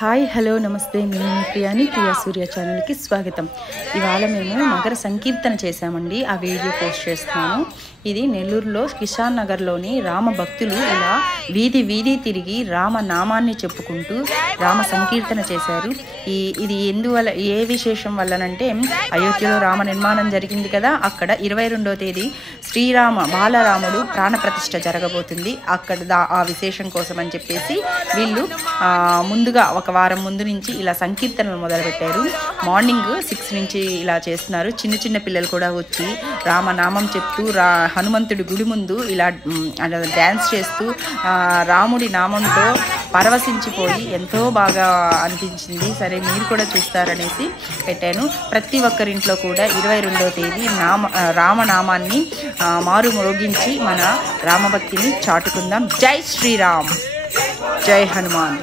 Hi hello నమస్తే నేను ప్రియాని ప్రియా సూర్య ఛానల్కి స్వాగతం. ఇవాళ మేము మకర సంకీర్తన చేశామండి. ఆ వీడియో పోస్ట్ చేస్తున్నాను. ఇది నెల్లూరులో కిషాన్ నగర్లోని రామ భక్తులు ఇలా వీధి వీధి తిరిగి రామనామాన్ని చెప్పుకుంటూ రామ సంకీర్తన చేశారు. ఇది ఎందువల్ల ఏ విశేషం వల్లనంటే అయోధ్యలో రామ నిర్మాణం జరిగింది కదా, అక్కడ 22వ తేదీ శ్రీరామ బాలరాముడు ప్రాణప్రతిష్ఠ జరగబోతుంది. అక్కడ ఆ విశేషం కోసం అని చెప్పేసి వీళ్ళు ముందుగా ఒక వారం ముందు నుంచి ఇలా సంకీర్తనలు మొదలుపెట్టారు. మార్నింగ్ 6 నుంచి ఇలా చేస్తున్నారు. చిన్న చిన్న పిల్లలు కూడా వచ్చి రామనామం చెప్తూ హనుమంతుడి గుడి ముందు ఇలా డ్యాన్స్ చేస్తూ రాముడి నామంతో పరవశించిపోయి ఎంతో బాగా అనిపించింది. సరే మీరు కూడా చూస్తారనేసి పెట్టాను. ప్రతి ఒక్కరింట్లో కూడా 22వ తేదీ రామనామాన్ని మారు మ్రోగించి మన రామభక్తిని చాటుకుందాం. జై శ్రీరామ్, జై హనుమాన్.